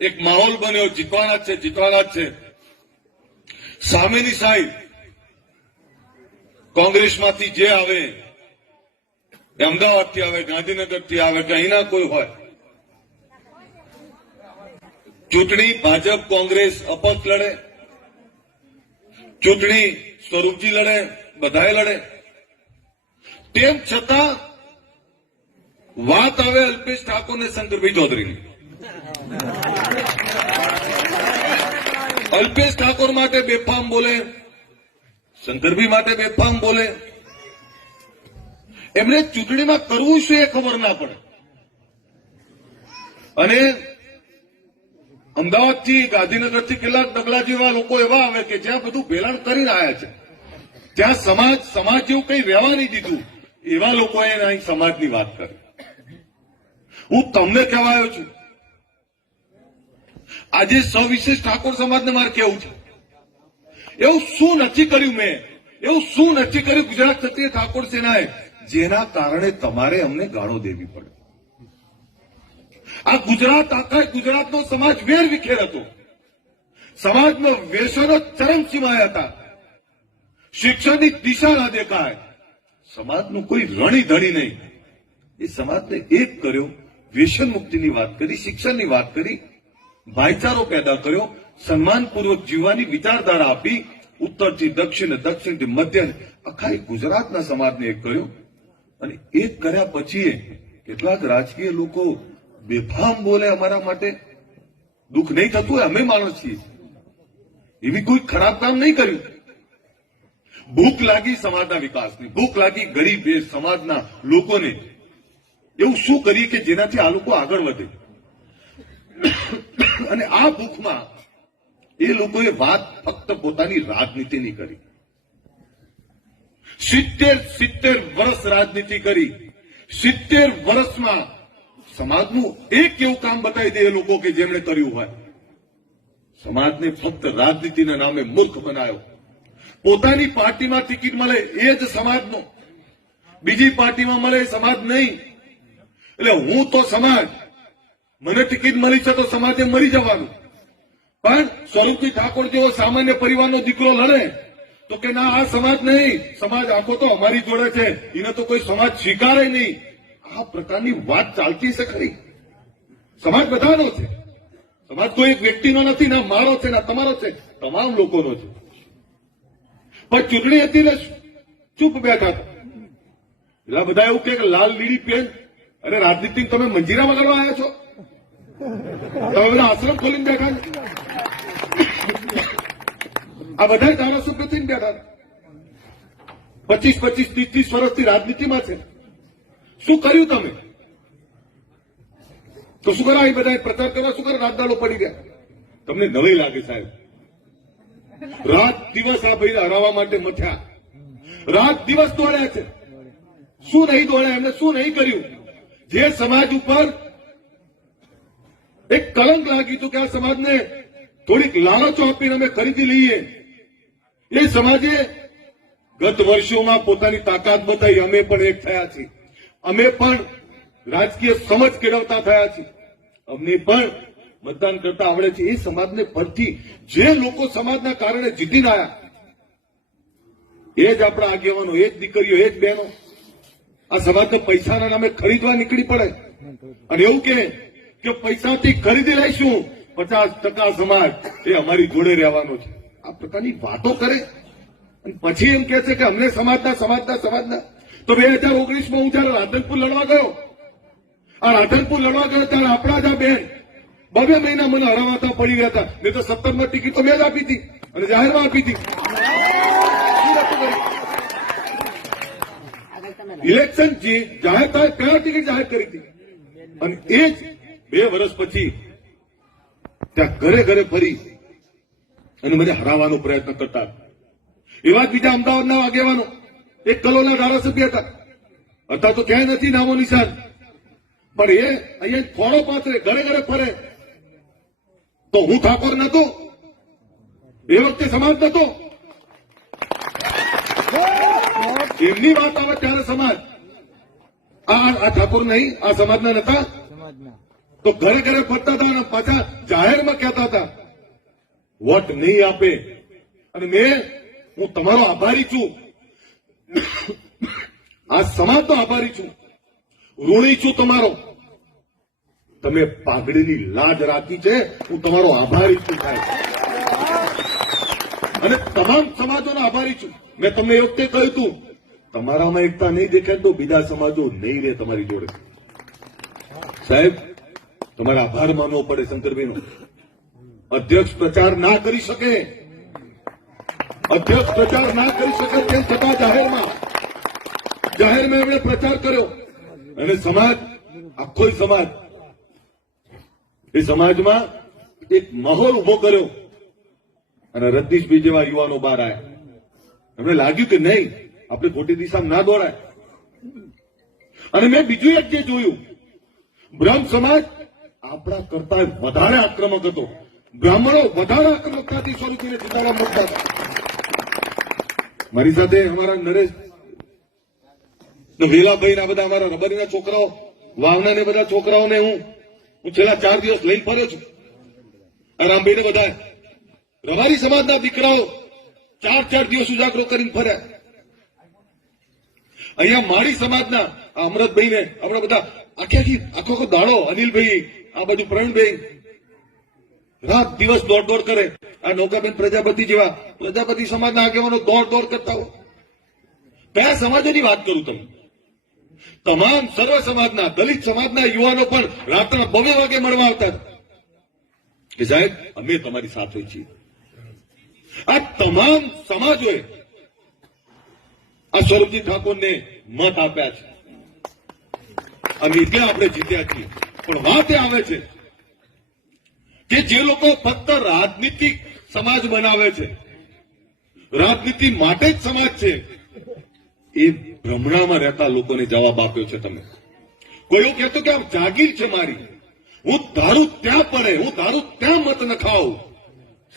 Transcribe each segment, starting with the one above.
એક માહોલ બન્યો જીતવાના છે જીતવાના છે સામેની સાઈડ કોંગ્રેસમાંથી જે આવે અમદાવાદથી આવે ગાંધીનગરથી આવે કે અહીંના કોઈ હોય ચૂંટણી ભાજપ કોંગ્રેસ અપક્ષ લડે ચૂંટણી સ્વરૂપજી લડે બધાએ લડે તેમ છતાં વાત આવે અલ્પેશ ઠાકોર ને શંકરભાઈ ચૌધરીની અલ્પેશ ઠાકોર માટે બેફામ બોલે શંકરભી માટે બેફામ બોલે એમને ચૂંટણીમાં કરવું શું એ ખબર ના પડે અને અમદાવાદથી ગાંધીનગરથી કેટલાક ડગલા જેવા લોકો એવા આવે કે જ્યાં બધું ભેલાણ કરી રહ્યા છે ત્યાં સમાજ સમાજ જેવું કંઈ રહેવા નહીં દીધું એવા લોકોએ અહીં સમાજની વાત કરી હું તમને કહેવાયો છું આજે સવિશેષ ઠાકોર સમાજને મારે કહેવું છે એવું શું નથી કર્યું મેં એવું શું નથી કર્યું ગુજરાત ક્ષત્રિય ઠાકોર સેનાએ જેના કારણે તમારે અમને ગાળો દેવી પડે આ ગુજરાત આખા ગુજરાતનો સમાજ વેર વિખેર હતો સમાજનો વેસનો ચરમસીમાએ હતા શિક્ષણની દિશા ના દેખાય સમાજનું કોઈ રણી ધણી નહીં એ સમાજને એક કર્યો વ્યસન મુક્તિની વાત કરી શિક્ષણની વાત કરી ભાઈચારો પેદા કર્યો સન્માનપૂર્વક જીવવાની વિચારધારા આપી ઉત્તરથી દક્ષિણ દક્ષિણથી મધ્ય આખા ગુજરાતના સમાજને એક કર્યો અને એક કર્યા પછી કેટલાક રાજકીય લોકો બેફામ બોલે અમારા માટે દુઃખ નહીં થતું હોય અમે માણસ છીએ એવી કોઈ ખરાબ કામ નહીં કર્યું ભૂખ લાગી સમાજના વિકાસની ભૂખ લાગી ગરીબ સમાજના લોકોને એવું શું કરીએ કે જેનાથી આ લોકો આગળ વધે અને આ ભૂખમાં એ લોકોએ વાત ફક્ત પોતાની રાજનીતિની કરી સિત્તેર સિત્તેર વર્ષ રાજનીતિ કરી સિત્તેર વર્ષમાં સમાજનું એક એવું કામ બતાવી દે એ લોકો કે જેમણે કર્યું હોય સમાજને ફક્ત રાજનીતિના નામે મૂર્ખ બનાવ્યો પોતાની પાર્ટીમાં ટિકિટ મળે એ જ સમાજનો બીજી પાર્ટીમાં મળે એ સમાજ નહીં એટલે હું તો સમાજ મને ટિકિટ મળી છે તો સમાજે મરી જવાનું પણ સ્વરૂપજી ઠાકોર જેવો સામાન્ય પરિવારનો દીકરો લડે તો કે ના આ સમાજ નહીં સમાજ આખો તો અમારી જોડે છે એને તો કોઈ સમાજ સ્વીકારે નહીં આ પ્રકારની વાત ચાલતી છે ખરી સમાજ બધાનો છે સમાજ કોઈ એક વ્યક્તિનો નથી ના મારો છે ના તમારો છે તમામ લોકોનો છે પણ ચૂંટણી હતી ને ચૂપ બેઠા એટલા બધા એવું કે લાલ લીલી પેન અને રાજનીતિ તમે મંજીરા વગાડવા આવ્યા છો તમે બધા આશ્રમ ખોલીને બેઠા આ બધા પચીસ પચીસ ત્રીસ ત્રીસ વર્ષથી રાજનીતિમાં છે શું કર્યું તમે તો શું કરા બધા પ્રચાર કરવા શું કરે રાજદાડો પડી ગયા તમને નવી લાગે સાહેબ રાત દિવસ આ ભાઈ હરાવવા માટે મથ્યા રાત દિવસ દોડ્યા છે શું નહીં દોડ્યા એમને શું નહીં કર્યું જે સમાજ ઉપર એક કલંક લાગી હતું કે આ સમાજને થોડીક લાલચો આપીને અમે ખરીદી લઈએ એ સમાજે ગત વર્ષોમાં પોતાની તાકાત બતાવી અમે પણ એક થયા છીએ અમે પણ રાજકીય સમજ કેળવતા થયા છીએ અમને પણ મતદાન કરતા આવડે છે એ સમાજને ફરતી જે લોકો સમાજના કારણે જીતીને આવ્યા એ જ આપણા આગેવાનો એ જ દીકરીઓ એ જ બહેનો આ સમાજને પૈસાના નામે ખરીદવા નીકળી પડે અને એવું કે કે પૈસાથી ખરીદી લઈશું પચાસ ટકા સમાજ એ અમારી જોડે રહેવાનો છે આ પ્રકારની વાતો કરે અને પછી એમ કે છે કે અમને સમાજના સમાજના સમાજના તો બે હજાર ઓગણીસમાં હું જયારે રાધનપુર લડવા ગયો આ રાધનપુર લડવા ગયો ત્યારે આપણા જ આ બેન બબે મહિના મને હરાવાતા પડી ગયા હતા નહીં તો સત્તરમાં ટિકિટ તો મેં જ આપી હતી અને જાહેરમાં આપી હતી ઇલેક્શન જે જાહેર થાય કયા ટિકિટ જાહેર કરી હતી અને એ જ બે વર્ષ પછી ત્યાં ઘરે ઘરે ફરી અને મને હરાવવાનો પ્રયત્ન કરતા એવા જ બીજા અમદાવાદના આગેવાનો એક કલોના ધારાસભ્ય હતા હતા તો ક્યાંય નથી નામો નિશાન પણ એ અહીંયા ખોડો પાથરે ઘરે ઘરે ફરે તો હું ઠાકોર નતો એ વખતે સમાજ નતો એમની વાત આવે ત્યારે સમાજ આ ઠાકોર નહીં આ સમાજના નતા સમાજના તો ઘરે ઘરે ફરતા હતા અને પાછા જાહેરમાં કહેતા હતા વોટ નહીં આપે અને મેં હું તમારો આભારી છું આ સમાજનો આભારી છું ઋણી છું તમારો તમે પાઘડીની લાજ રાખી છે હું તમારો આભારી છું સાહેબ અને તમામ સમાજોનો આભારી છું મેં તમને એ વખતે કહ્યું હતું તમારામાં એકતા નહીં દેખાય તો બીજા સમાજો નહીં રહે તમારી જોડે સાહેબ તમારે આભાર માનવો પડે શંકરભાઈનો અધ્યક્ષ પ્રચાર ના કરી શકે અધ્યક્ષ પ્રચાર ના કરી શકે તેમ છતાં જાહેરમાં જાહેરમાં એમણે પ્રચાર કર્યો અને સમાજ આખો સમાજ એ સમાજમાં એક માહોલ ઉભો કર્યો અને રજનીશભાઈ જેવા યુવાનો બહાર આવ્યા એમને લાગ્યું કે નહીં આપણે ખોટી દિશામાં ના દોડાય અને મેં બીજું એક જે જોયું બ્રહ્મ સમાજ આપણા કરતા વધારે આક્રમક હતો બ્રાહ્મણો વધારે આક્રમકતાથી સોરી કોઈને જીતાડવા મળતા મારી સાથે અમારા નરેશ વેલાભાઈ ના બધા અમારા રબરીના છોકરાઓ વાવના ને બધા છોકરાઓને હું હું છેલ્લા ચાર દિવસ લઈને ફર્યો છું રામભાઈ ને બધા રબારી સમાજના દીકરાઓ ચાર ચાર દિવસ ઉજાગરો કરીને ફર્યા અહીંયા માળી સમાજના અમૃતભાઈ ને આપણા બધા આખે આખી આખો આખો દાડો અનિલભાઈ આ બાજુ પ્રવીણભાઈ રાત દિવસ દોડ દોડ કરે આ નૌકાબેન પ્રજાપતિ જેવા પ્રજાપતિ સમાજના આગેવાનો દોડ દોડ કરતા હોય કયા સમાજોની વાત કરું તમે તમામ સર્વ સમાજના દલિત સમાજના યુવાનો પણ રાતના બબે વાગે મળવા આવતા કે સાહેબ અમે તમારી સાથે છીએ આ તમામ સમાજોએ આ સ્વરૂપજી ઠાકોરને મત આપ્યા છે આ એટલે આપણે જીત્યા છીએ પણ વાત આવે છે કે જે લોકો ફક્ત રાજનીતિક સમાજ બનાવે છે રાજનીતિ માટે જ સમાજ છે એ ભ્રમણામાં રહેતા લોકોને જવાબ આપ્યો છે તમે કોઈ એવું કહેતો કે આમ જાગીર છે મારી હું તારું ત્યાં પડે હું તારું ત્યાં મત ન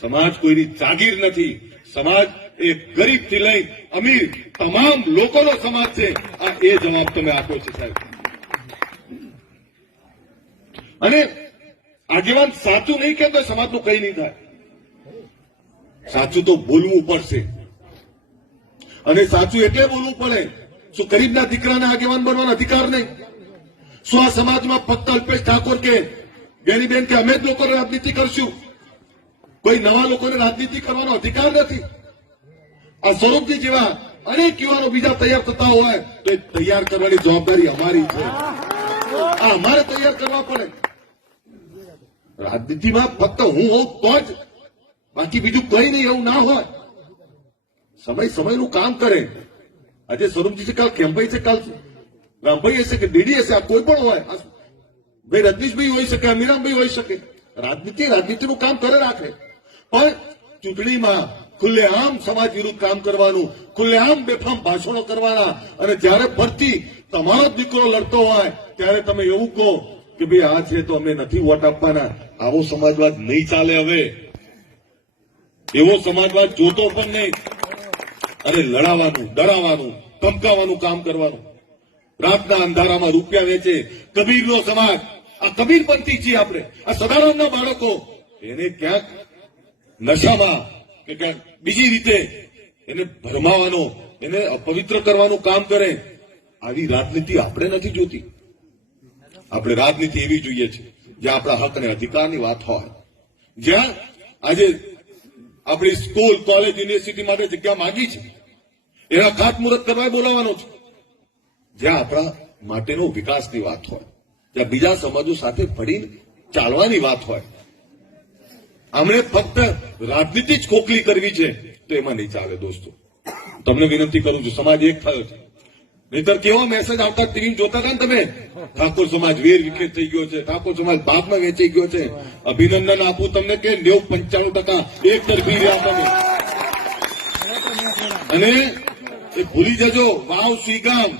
સમાજ કોઈની જાગીર નથી સમાજ એ ગરીબ થી લઈ અમીર તમામ લોકોનો સમાજ છે આ એ જવાબ તમે આપ્યો છે સાહેબ અને આગેવાન સાચું નહીં કહેતો સમાજનું કઈ નહીં થાય સાચું તો બોલવું પડશે અને સાચું એટલે બોલવું પડે શું ગરીબના દીકરાને આગેવાન બનવાનો અધિકાર નહીં શું આ સમાજમાં ફક્ત અલ્પેશ ઠાકોર કે ગેરીબેન કે અમે જ લોકોને રાજનીતિ કરશું કોઈ નવા લોકોને રાજનીતિ કરવાનો અધિકાર નથી આ સ્વરૂપજી જેવા અનેક યુવાનો બીજા તૈયાર થતા હોય તો એ તૈયાર કરવાની જવાબદારી અમારી છે આ અમારે તૈયાર કરવા પડે રાજનીતિમાં ફક્ત હું હોઉં તો જ બાકી બીજું કઈ નહીં એવું ના હોય સમય સમયનું કામ કરે આજે સ્વરૂપજી છે કાલ કેમ્ભાઈ છે કાલ રામભાઈ હશે કે ડીડી હશે આ કોઈ પણ હોય ભાઈ રજનીશભાઈ હોઈ શકે અમીરામભાઈ હોઈ શકે રાજનીતિ રાજનીતિનું કામ કરે રાખે પણ ચૂંટણીમાં ખુલ્લેઆમ સમાજ વિરુદ્ધ કામ કરવાનું ખુલ્લેઆમ બેફામ ભાષણો કરવાના અને જ્યારે ફરતી તમારો દીકરો લડતો હોય ત્યારે તમે એવું કહો કે ભાઈ આ છે તો અમે નથી વોટ આપવાના આવો સમાજવાદ નહીં ચાલે હવે એવો સમાજવાદ જોતો પણ નહીં અને લડાવાનું ડરાવાનું ધમકાવાનું કામ કરવાનું રાતના અંધારામાં રૂપિયા વેચે કબીરનો સમાજ આ કબીરપંથી છીએ આપણે આ સદાનંદના બાળકો એને ક્યાંક નશામાં કે ક્યાંક બીજી રીતે એને ભરમાવાનો એને અપવિત્ર કરવાનું કામ કરે આવી રાજનીતિ આપણે નથી જોતી આપણે રાજનીતિ એવી જોઈએ છીએ જે આપણા હક અને અધિકારની વાત હોય જ્યાં આજે આપણી સ્કૂલ કોલેજ યુનિવર્સિટી માટે જગ્યા માંગી છે એના ખાતમુહૂર્ત કરવા બોલાવવાનો છે જ્યાં આપણા માટેનો વિકાસની વાત હોય ત્યાં બીજા સમાજો સાથે ભળીને ચાલવાની વાત હોય આમણે ફક્ત રાજનીતિ જ ખોખલી કરવી છે તો એમાં નહીં ચાલે દોસ્તો તમને વિનંતી કરું છું સમાજ એક થયો છે નહીતર કેવો મેસેજ આવતા ટીવી જોતા હતા ને તમે ઠાકોર સમાજ વેર વિખેર થઈ ગયો છે ઠાકોર સમાજ ભાગમાં વેચાઈ ગયો છે અભિનંદન આપું તમને કે નેવ પંચાણું ટકા એક તરફી અને એ ભૂલી જજો વાવ સુઈગામ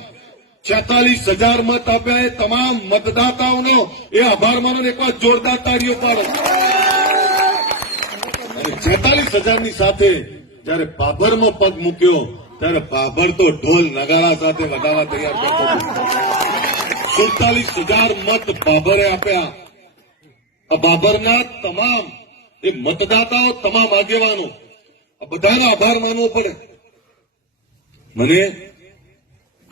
છેતાલીસ હજાર મત આપ્યા એ તમામ મતદાતાઓનો એ આભાર માનો એકવાર જોરદાર તારીઓ પાડો અને છેતાલીસ હજારની સાથે જયારે પાભરમાં પગ મૂક્યો ત્યારે બાબર તો ઢોલ નગારા સાથે વધારવા તૈયાર કરતો સુડતાલીસ હજાર મત બાબરે આપ્યા આ બાબરના તમામ એ મતદાતાઓ તમામ આગેવાનો બધાનો આભાર માનવો પડે મને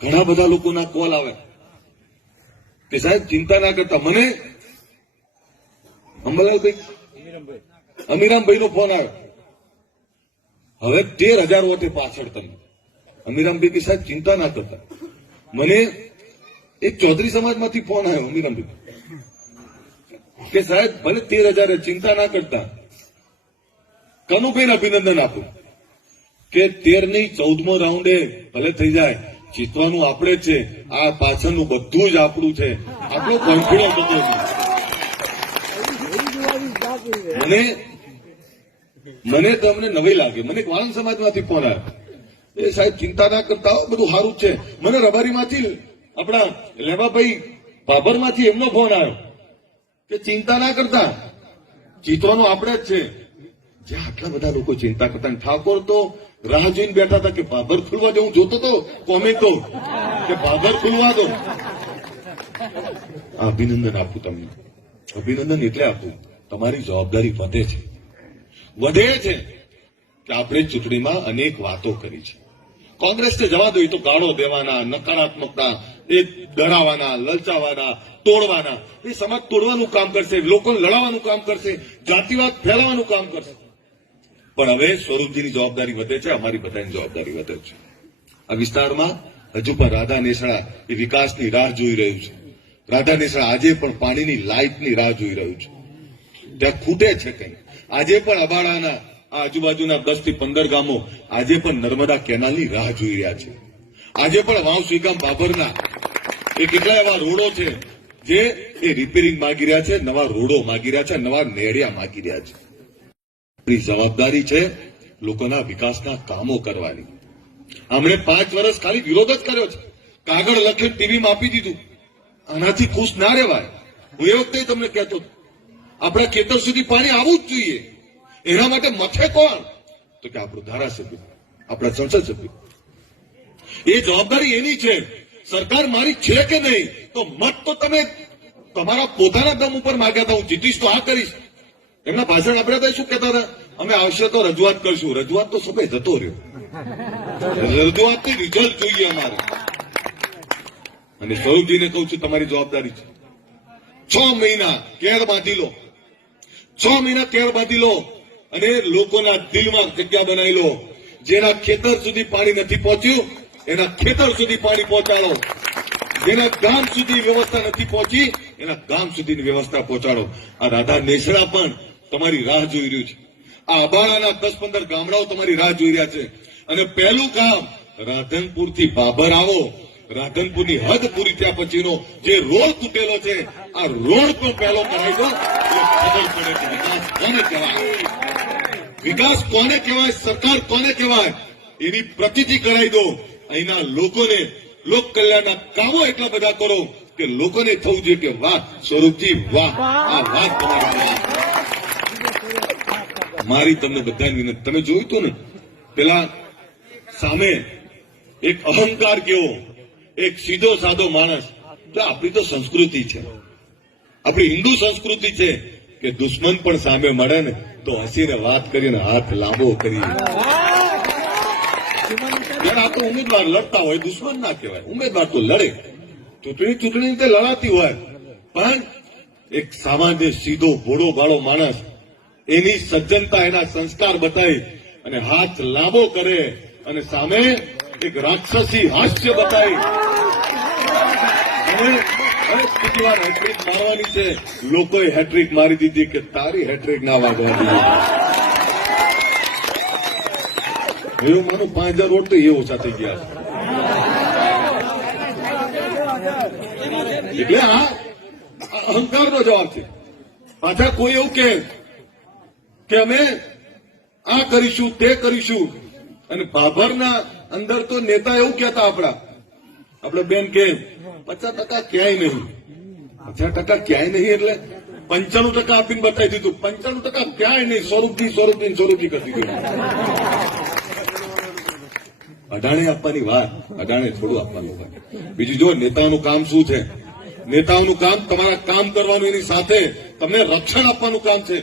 ઘણા બધા લોકોના કોલ આવે કે સાહેબ ચિંતા ના કરતા મને અંબાલાલભાઈ અમીરામભાઈ નો ફોન આવ્યો હવે તેર હજાર વોટે પાછળ તમે અમીર અંબેકી સાહેબ ચિંતા ના કરતા મને એક ચૌધરી સમાજમાંથી ફોન આવ્યો અમીર કે સાહેબ ભલે તેર હજાર ચિંતા ના કરતા કનુભાઈને અભિનંદન આપું કે તેર ની ચૌદમો રાઉન્ડે ભલે થઈ જાય જીતવાનું આપણે છે આ પાછળનું બધું જ આપણું છે આપણો કોન્ફિડન્સ બધો મને મને તમને નવી લાગે મને વાણ સમાજમાંથી ફોન આવ્યો એ સાહેબ ચિંતા ના કરતા બધું સારું જ છે મને રબારીમાંથી આપણા લેવાભાઈ ભાભરમાંથી એમનો ફોન આવ્યો કે ચિંતા ના કરતા જીતવાનું આપણે જ છે જે આટલા બધા લોકો ચિંતા કરતા ઠાકોર તો રાહ જોઈને બેઠા હતા કે ભાભર ખુલવા દે જોતો તો કોમેન્ટો કે ભાભર ખુલવા દો અભિનંદન આપું તમને અભિનંદન એટલે આપું તમારી જવાબદારી વધે છે વધે છે કે આપણે ચૂંટણીમાં અનેક વાતો કરી છે કોંગ્રેસને જવા દો તો ગાળો દેવાના નકારાત્મકતા એ ડરાવાના લલચાવાના તોડવાના એ સમાજ તોડવાનું કામ કરશે લોકોને લડાવવાનું કામ કરશે જાતિવાદ ફેલાવાનું કામ કરશે પણ હવે સ્વરૂપજીની જવાબદારી વધે છે અમારી બધાની જવાબદારી વધે છે આ વિસ્તારમાં હજુ પણ રાધા નેસડા એ વિકાસની રાહ જોઈ રહ્યું છે રાધા નેસડા આજે પણ પાણીની લાઇટની રાહ જોઈ રહ્યું છે ત્યાં ખૂટે છે કંઈ આજે પણ અબાડાના આજુબાજુના દસ થી પંદર ગામો આજે પણ નર્મદા કેનાલની રાહ જોઈ રહ્યા છે આજે પણ વાવ શ્રીકામ બાબરના એ કેટલા એવા રોડો છે જે એ રિપેરિંગ માગી રહ્યા છે નવા રોડો માગી રહ્યા છે નવા નેડિયા માગી રહ્યા છે આપણી જવાબદારી છે લોકોના વિકાસના કામો કરવાની હમણે પાંચ વર્ષ ખાલી વિરોધ જ કર્યો છે કાગળ લખી ટીવીમાં આપી દીધું આનાથી ખુશ ના રહેવાય હું એ વખતે તમને કહેતો આપણા ખેતર સુધી પાણી આવવું જ જોઈએ એના માટે મથે કોણ તો કે આપણું ધારાસભ્ય આપણા સંસદ સભ્ય એ જવાબદારી એની છે સરકાર મારી છે કે નહીં તો મત તો તમે તમારા પોતાના દમ ઉપર માગ્યા હતા હું જીતીશ તો આ કરીશ એમના ભાષણ આપણે હતા શું કહેતા હતા અમે આવશે તો રજૂઆત કરશું રજૂઆત તો સમય જતો રહ્યો રજૂઆતથી રિઝલ્ટ જોઈએ અમારે અને સૌજીને કહું છું તમારી જવાબદારી છે છ મહિના કેર બાંધી લો છ મહિના કેર બાંધી લો અને લોકોના દિલમાં જગ્યા બનાવી લો જેના ખેતર સુધી પાણી નથી પહોંચ્યું એના ખેતર સુધી પાણી પહોંચાડો જેના ગામ સુધી વ્યવસ્થા નથી પહોંચી એના ગામ સુધીની વ્યવસ્થા પહોંચાડો આ રાધા નેસડા પણ તમારી રાહ જોઈ રહ્યું છે આ અબાળાના દસ પંદર ગામડાઓ તમારી રાહ જોઈ રહ્યા છે અને પહેલું ગામ રાધનપુર થી બાબર આવો રાધનપુરની હદ પૂરી થયા પછીનો જે રોડ તૂટેલો છે આ રોડનો પહેલો કરાવ્યો વિકાસ કોને કહેવાય વિકાસ કોને કહેવાય સરકાર કોને કહેવાય એની પ્રતિતિ કરાવી દો અહીંના લોકોને લોક કલ્યાણના કામો એટલા બધા કરો કે લોકોને થવું જોઈએ કે વાહ સ્વરૂપજી વાહ આ વાત મારી તમને બધાની વિનંતી તમે જોયું હતું ને પેલા સામે એક અહંકાર કેવો એક સીધો સાદો માણસ તો આપણી તો સંસ્કૃતિ છે આપણી હિન્દુ સંસ્કૃતિ છે કે દુશ્મન પણ સામે મળે ને તો હસીને વાત કરીને હાથ લાંબો કરી આ તો ઉમેદવાર લડતા હોય દુશ્મન ના કહેવાય ઉમેદવાર તો લડે ચૂંટણી ચૂંટણી રીતે લડાતી હોય પણ એક સામાન્ય સીધો ભોળો ભાળો માણસ એની સજ્જનતા એના સંસ્કાર બતાવી અને હાથ લાંબો કરે અને સામે એક રાક્ષસી હાસ્ય બતાવી કેટલી વાર હેટ્રિક મારવાની છે લોકોએ હેટ્રિક મારી દીધી કે તારી હેટ્રિક ના વાગવાની એવું માનું પાંચ હજાર વોટ તો એ ઓછા થઈ ગયા છે એટલે આ નો જવાબ છે પાછા કોઈ એવું કે અમે આ કરીશું તે કરીશું અને બાભરના અંદર તો નેતા એવું કહેતા આપણા આપણે બેન કે પચાસ ટકા ક્યાંય નહીં પચાસ ટકા ક્યાંય નહીં એટલે પંચાણું ટકા આપીને બતાવી દીધું પંચાણું ટકા ક્યાંય નહીં સ્વરૂપજી સ્વરૂપજી સ્વરૂપજી કરી દીધું અડાણે આપવાની વાત અડાણે થોડું આપવાનું વાત બીજું જો નેતાઓનું કામ શું છે નેતાઓનું કામ તમારા કામ કરવાનું એની સાથે તમને રક્ષણ આપવાનું કામ છે